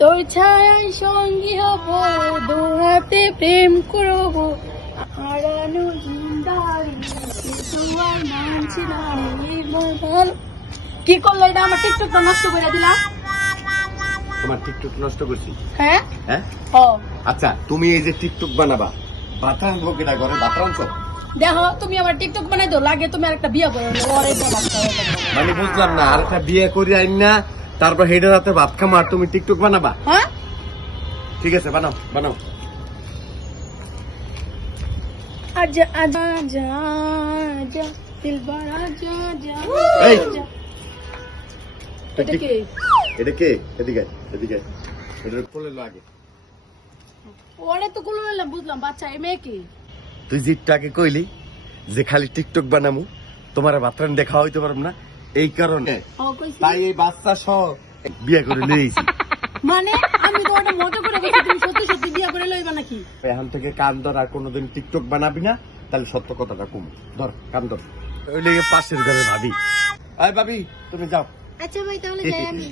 তোর ছায়ায় সঙ্গী হব, দু হাতে প্রেম করব, হারানো জিন্দারি কিন্তু আর মানছি না রে বাবা। কি করলো এটা? আমার টিকটকটা নষ্ট করে দিলা। তোমার টিকটক নষ্ট করছি? হ্যাঁ হ্যাঁ, ও আচ্ছা তুমি এই যে টিকটক বানাবা, বাতান লোকেরা ঘরে বাতান সব, দেখো তুমি আমার টিকটক বানাই দাও, লাগে তুমি আর একটা বিয়ে করে নাও, ওরে বাবা। মানে বুঝলাম না, আর একটা বিয়ে করি আইন না, তারপর হেডে রাতে ভাত খামা আর তুমি টিকটক বানাবা? হ্যাঁ ঠিক আছে, বানাও বানাও। আজা আজা আজা আজা দিলবার আজা আজা এই! আজা। এটা কি? এটা কে? এদিকে এদিকে, এটা কোলে লাগে। ওরে তো গুলো নিলাম, বুঝলাম, বাচ্চা এই মেয়ে কি? তুই জিটটাকে কইলি যে খালি টিকটক বানামু, তোমার বাতরান দেখা হইতে পারব না, এই কারণে ও কইছি তাই এই বাচ্চা সহ বিয়ে করে নিয়েছি। মানে আমি তো ওটা মজা করে বলছি, তুমি সত্যি সত্যি বিয়ে করে লইবা নাকি? এখন থেকে কান ধর, আর কোনোদিন টিকটক বানাবি না, তাহলে সত্য কথাটা কম ধর, কান ধর। ওই লেগে পাশের ঘরে ভাবি, আয় ভাবি তুমি যাও। আচ্ছা ভাই, তাহলে যাই আমি।